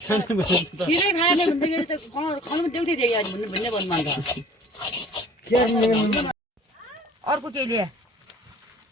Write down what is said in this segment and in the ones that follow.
खिरै खाएन भन्दाखेरि त खानु देउथै दिए आज भन्ने भन्नु मान अर्को के लिए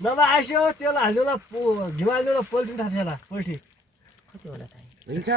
नभए आइस्यो तेल हाल्नु ल घिउ हाल्नु ल पोल्ट्री थाप्छ होला पोल्ट्री कति होला त हुन्छ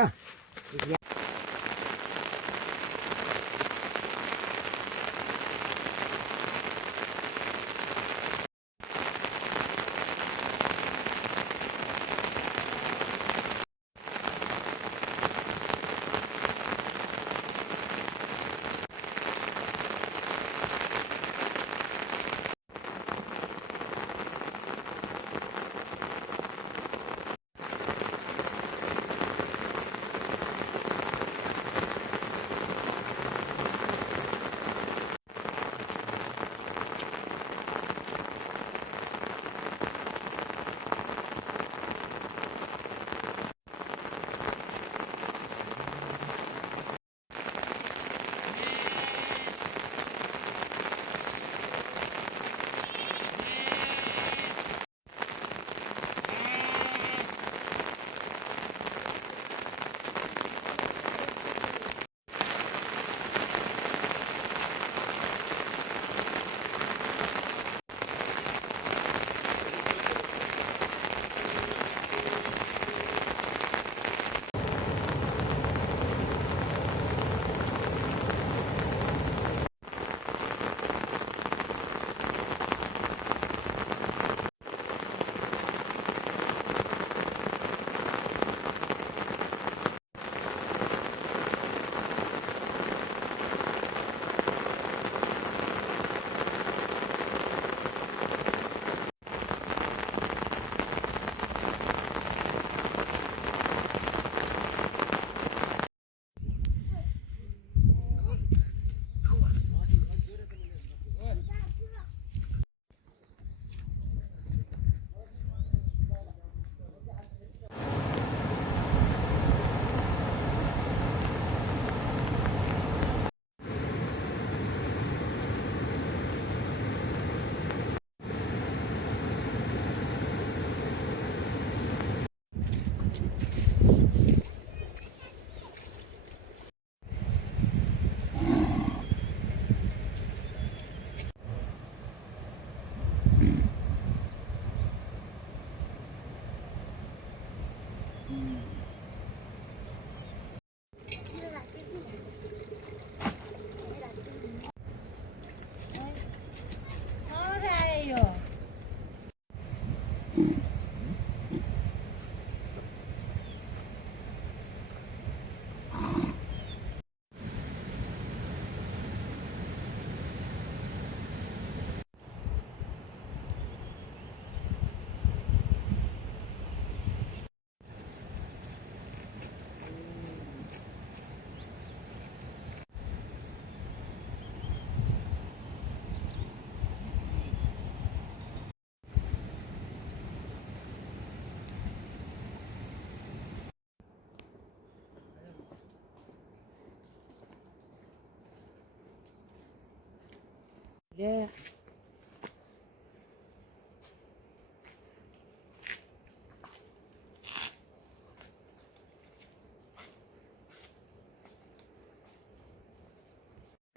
Yeah.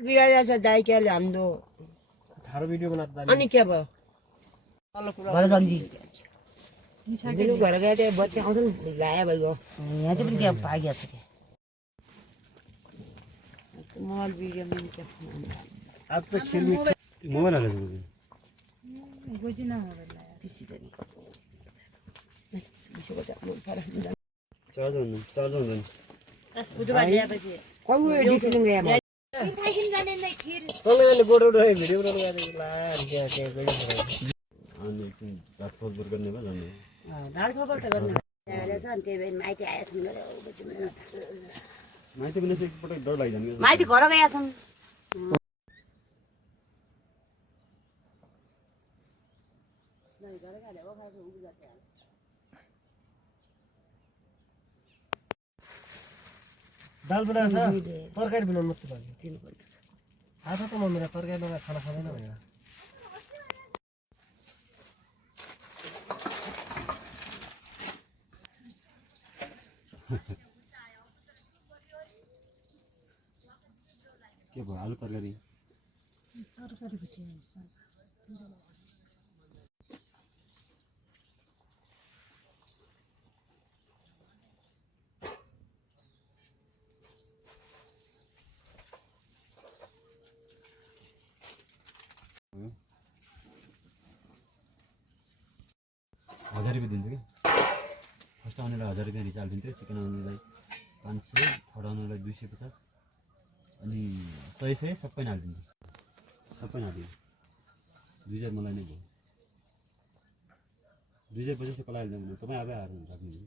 बिगाड्या छ दाइ केले हाम्रो थारो भिडियो बनात जाने अनि के भयो घर जन्जी दिनु घर गए त्यहाँ बत्ती आउँछन् लाया भइगयो यहाँ चाहिँ पनि के पागिया छ के मोबाइल भिडियोमा नि के आज चाहिँ खिरमी मोबाइल हालेछ गोजी न मोबाइल लाया पिसी त नि बिसोको त अनु फरक चार्ज हुँदैन बुधबार ल्याएपछि कोही एडिटिङ ल्याए म सँगैले गोडो रहे भिडियो बनाउनु गएको ला त्यहाँ त्यहाँ गयो अनि एकछिन भात फोर गर्ने भए जाने दाल खबर त गर्ने आएछ अनि त्यही भएर माइती आएछन् माइती पनि एकपटक डर लागिजाने माइती घर गएका छन् दाल बनाएको छ तरकारी बनाउनु मात्रै बाँकी छ थाहा छ त म मेरो तरकारी लगाएर खाना खाँदैन भनेर के भयो आलु तरकारी हजार रुपियाँ दिन्छ क्या फर्स्ट आउनेलाई 1000 रुपियाँ रिचार्ज दिन्थ्यो चिकन आउनेलाई 500 थर्ड आउनेलाई 250 अनि 100 सबै हालिदिन्थ्यो सबै हालिदियो 2000 मलाई नै भयो 2000 पछि कसलाई हाल्दैन तपाईँ आफै हाल्नु सक्नुहुन्छ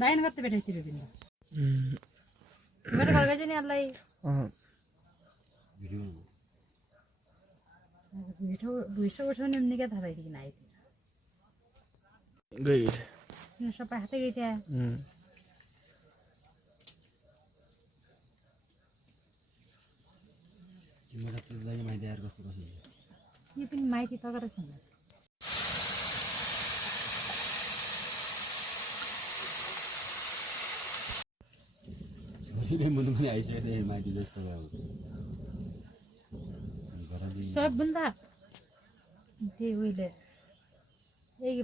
दाइन कति भेटेको थियो तिमीले मेरो घर गएछ नि यसलाई भिडियो मिठो भुइसो उठाउने पनि निकै थाहा भइदिकिन आइदियो गई तिनीहरू सबै हातै गइ त्यहाँ चिमटा टिप्दै माइती आएर कस्तो बसिन्छ यो पनि माइती तगर छ नि छोरीले मुनि पनि आइसकेको माइती जस्तो भयो सबभन्दा त्यही उहिले यही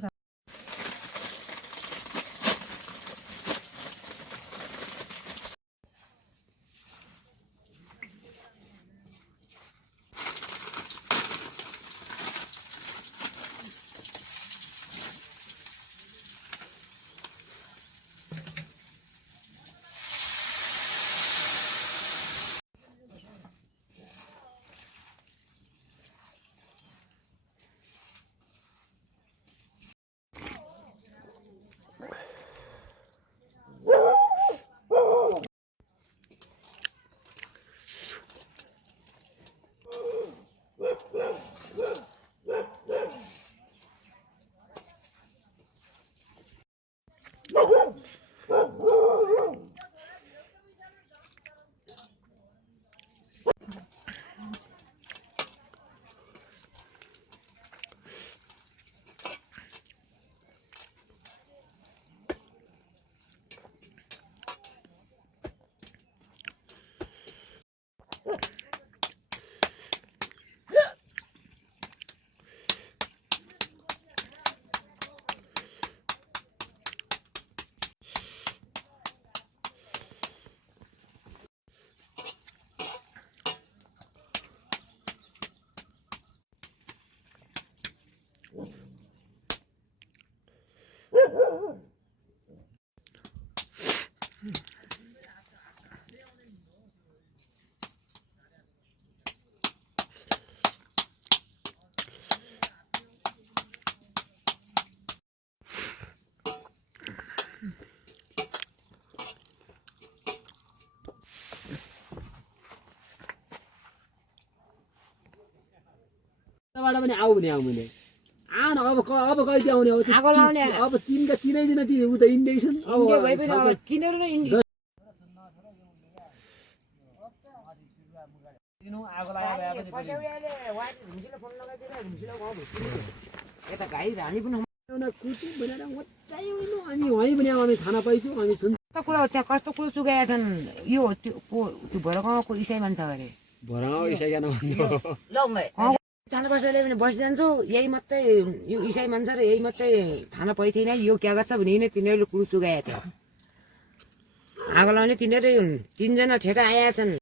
बाट पनि आऊ भने आऊ मैले आन अब कहिले आउने हो आगो लाउने अब तिनका तिनैजना ती उ त इन्डेसन अब भए पनि अब किनेर नै दिनु आगो लगाएर पछौडीले वाइट घुम्सीले फोन लगाइदिएर घुम्सीले गाउँ घुम्सी यता गाई रानी पनि कुटी बनाएर वटाइ उइलो हामी वहीँ पनि हामी खाना पाइछौँ हामी छन् कस्तो कुरा त्यहाँ कस्तो कुरो चुकाएका छन् यो त्यो भएर गाउँको इसाई मान्छ अरे भराउ इसाइयान भन्नु ल थाना बसेर पनि बसिजान्छु यही मात्रै यो इसाई मान्छ र यही मात्रै थाना पाइथेन यो क्या गर्छ भने नै तिनीहरूले कुरो चुकाएको थियो आगो लाउने तिनीहरू तिनजना ठेटा आएका छन्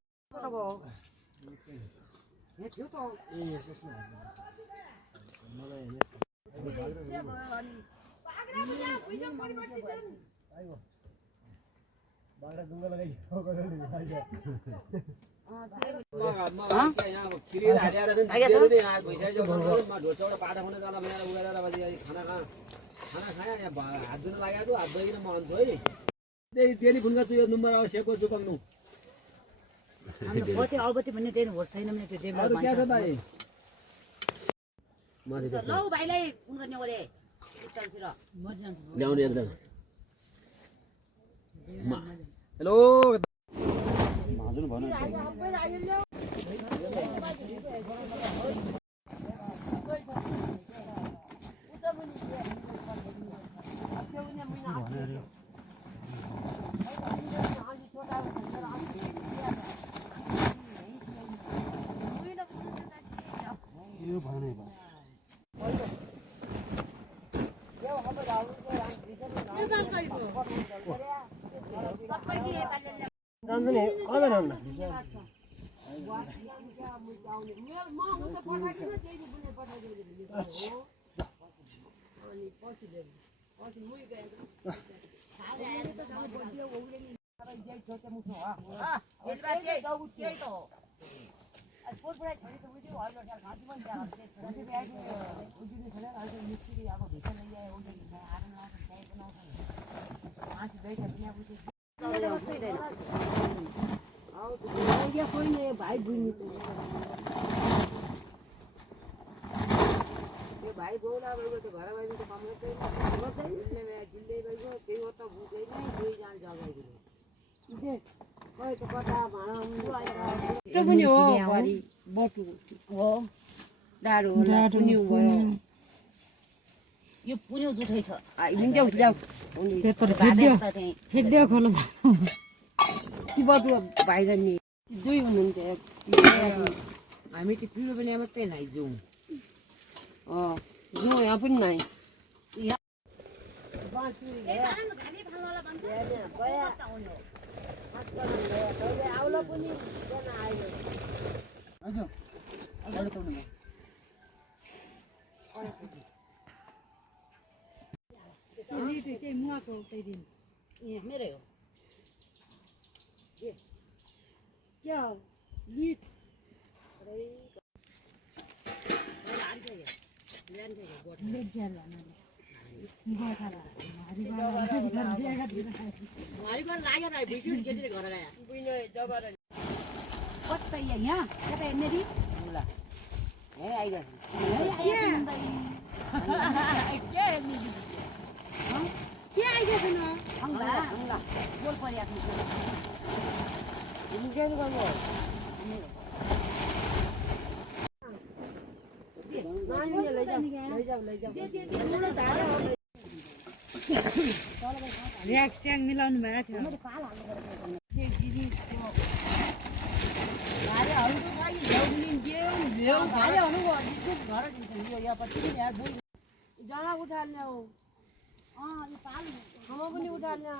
टेलिफोनका चाहिँ यो नम्बर आवश्यक छु पाउनु बत्ती अलबत्ती भन्ने ट्रेन होस् छैन भने त्यो अरु के छ भाइ लौ भाइलाई फोन गर्ने ओरे उत्तरतिर ल्याउने एकदम हेलो हजुर भन जान्छ नि कदैन अन्त भाइ बुझ्नु त्यो भाइ बोला गएको त्यो घर बाहिर त कमरे चाहिँ जिल्ले गएको त्यही हो त बुझ्दै नै दुई जान जगाइदिनु खै त कता भाँडा पनि हो घरि बटु हो डाडो पुन्यु भयो यो पुन्यु जुठै छ हिँड्यौ ल्याउ फेद्यो खोलो कि बटु भाइ र नि दुई हुनुहुन्थ्यो हामी त्यो पिरो पनि मात्रै नै जाउँ जाउँ यहाँ पनि नै आउला पनि मुवाको त्यही दिन मेरै हो क्या लिट कता यहाँ कता हेर्ने ए आइगयो के आइदिएछ न गोल परिआएको हिँड्छन् गर्नु र्याक्स्याङ मिलाउनु भएको थियो जना उठाल्ने हो खाना पनि उठाल्ने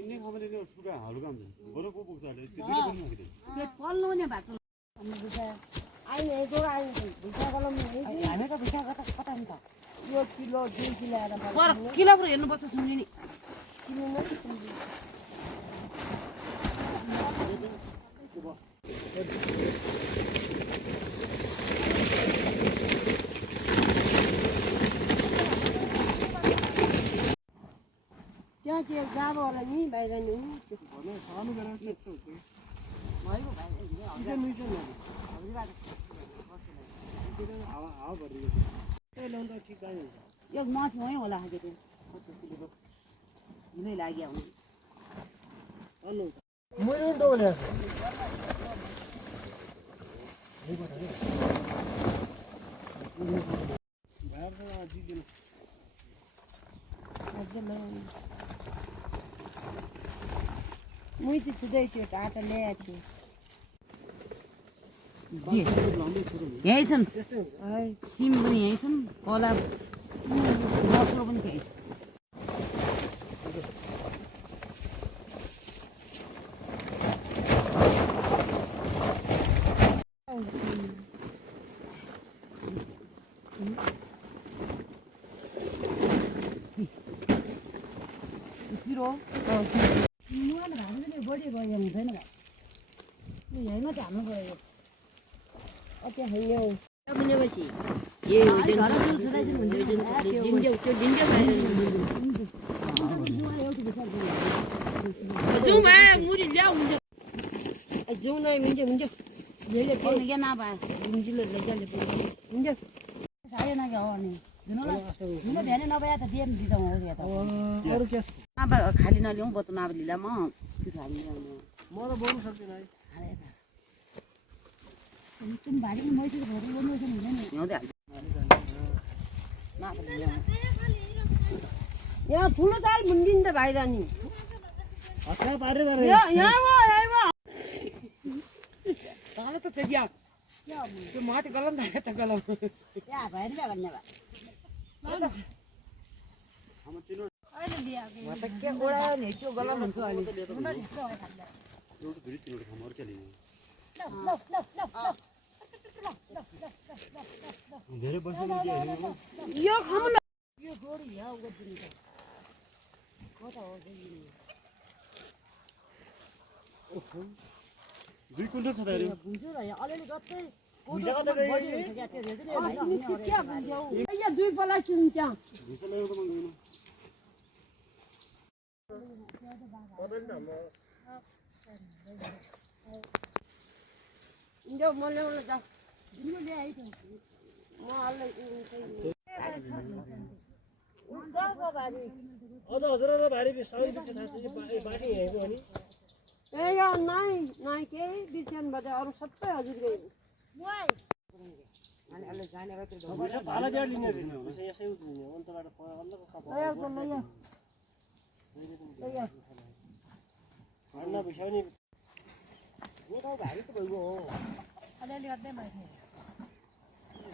इन्ने खामाले त्यो सुगा हल्का हुन्छ बरु पो पुग्छ अरे त्यो दुईटा पनि राखिदे त्यो पल्लो ने भएको आइने जोडा आइने भिसा कलम हामी त भिसा कता नि त यो किलो 2 किलो आएर पर किलोपुर हेर्नुपर्छ सुन्ने नि किलो नै त्यहाँ के जाबो होला नि बाहिर नि सानो गरेर त्यस्तो हुन्छ हावा भरिएको त्यही ल्याउँदा ठिक दामी हुन्छ यो माथि वहीँ होला खाके त्यो हिलै लाग्यो हुनु मैले पनि डोले मुई चाहिँ छुँदैछु टाटा ल्याएको छु यहीँ छन् सिम पनि यहीँ छन् कला मसलो पनि त्यहीँ छ किरो बढी भयो हुँदैन यहीँ मात्रै हाल्नु पऱ्यो त्यहाँ हाल्ने हो भनेपछि जाउँ न मिल्छ हुन्छ क्या नपाए हुन्छ साह्रै नगयो हो नि जुन ध्यान नभए त दिए पनि दिँदा हो या त अरू के नभए खाली नल्याउँ बत नभए लिला म हामी ल्याउने म त बोल्नु सक्दिनँ है तुम भारी पनि मैसो भरि गर्नु हुँदैन हिउँदै हाल्छ नभए ल्याउनु यहाँ ठुलो दाल मुन्दिन त भाइ रानी हत्या पारेर ताले त चजिया त्यो माथि गलम धागे त गलम या भएर भन्ने भए म त के ओडा नि त्यो गला भन्छ अलि एउटा दुई तिनवटा ठाउँमा अरू के लिने धेरै बसेर के हेर्नु यो खाऊ न दुई कुन्टल छ त अरे भुइँचाको त गयो यो दुई पल्ला चुन्छ भुइँचा ल्याउनु त माग्दैन यो म ल्याउन जा म अलि अझ हजुरहरु भारी साउन्ड बिच बाटी हेर्नु अनि ए यो नाइ के बिर्सनबाट अरू सबै हजुर गयो अनि अलि जानेको त्यो भुइँचा भाला दिएर लिने भुइँचा यसै उठ्ने अन्तबाट अल्लको कप हान्न भुइँचा नि गोठा भारी त भइगयो हो अलिअलि गर्दै मैले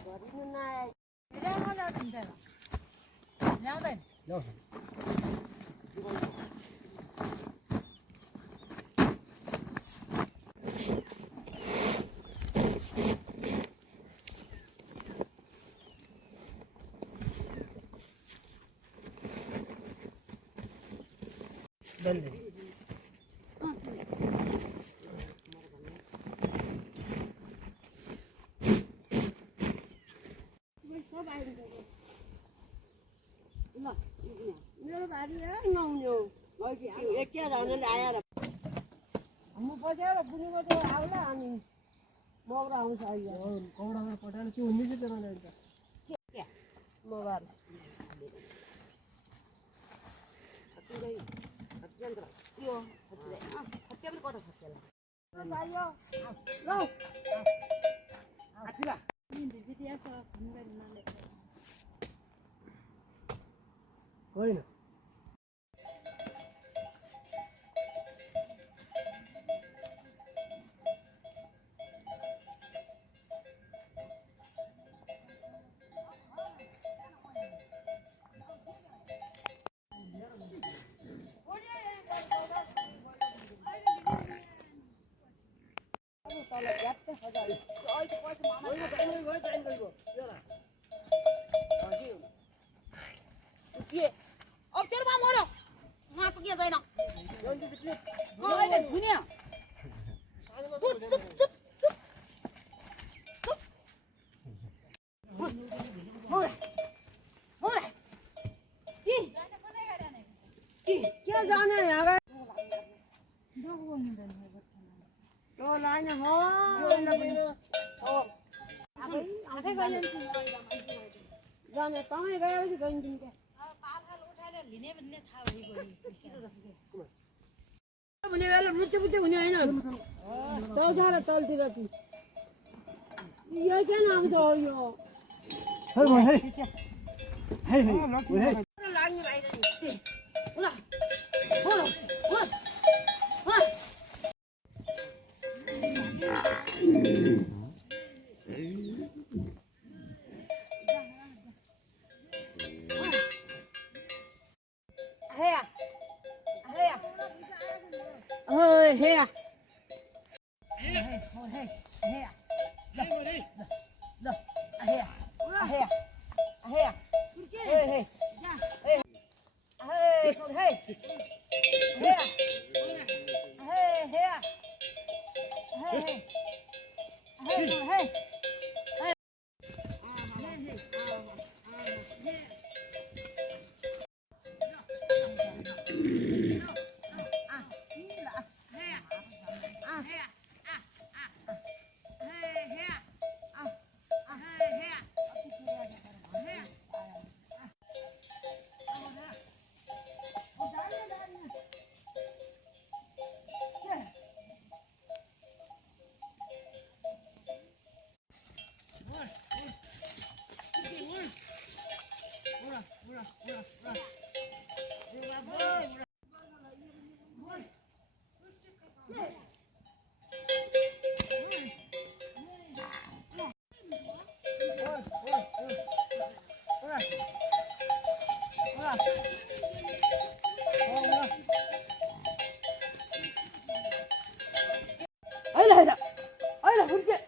गरिनु नाइ ल्याउन जान्छ ल्याउँदैन ल्याउँछ डल्ले मेरो भारी नहुने हो एकजनाले आएर म बजाएर बुनेको त आउला अनि मौरा आउँछ अहिले कौडामा पठाएर त्यो हुने चाहिँ त्यसमा ल्याउँछ मगर यो सत्य पनि कता सत्यला होइन अब तेरोमा मर्यो उहाँ पुगे छैन अहिले धुने चुप चुप चुप चुप चुप मौरा मौरा के जाने यहाँ तो लाइन हो आफै गइन्छ जाने तपाईँ गएपछि गइन्छ क्या हुने बेला मुच्चे मुच्चे हुने होइन चौधार तलतिर चाहिँ यो किन आउँछ हो यो लाग्ने भाइ उला बोलो उला Heya. Heya. Ôi heya. Hey, hey, heya. Lo. Heya. Heya. Heya. Hey, hey. Hey. Hey, con hey. Heya. Hey, heya. Hey, hey. Hey, con hey. 아이라 아이라 그렇게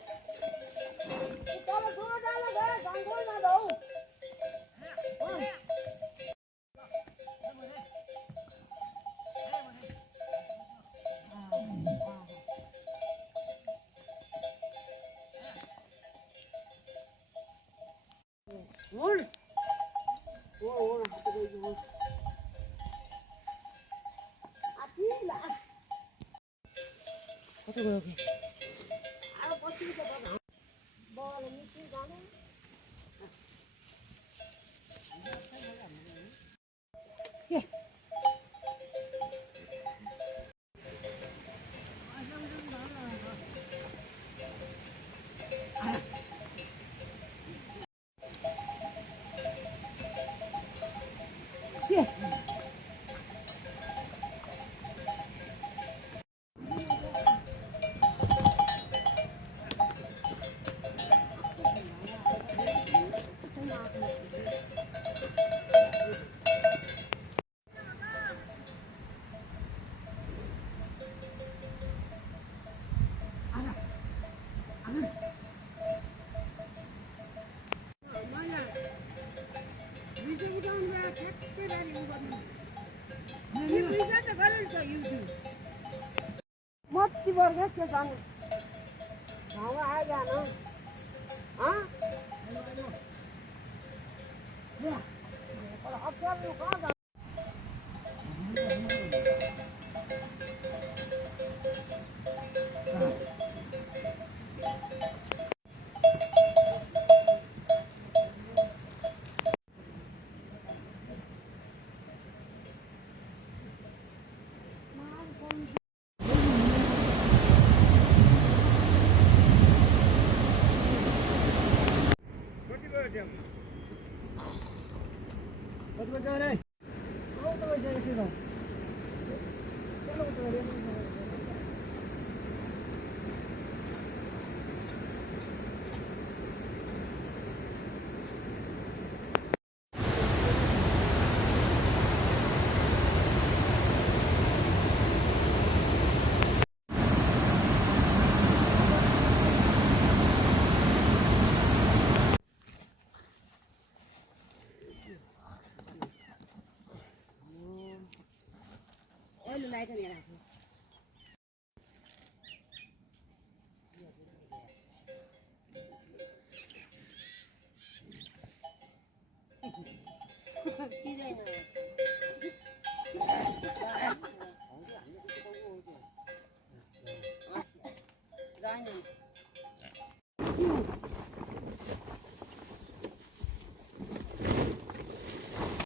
따라 돌아다녀 내 강골나 너 뭘? 뭘 하고 이거? 아 빌라. 어떻게 여기? 아 버티니까 봐. 뭐는 미친 거네. मत वर्ग के जाने हम आ जाना हाँ अब क्या कहाँ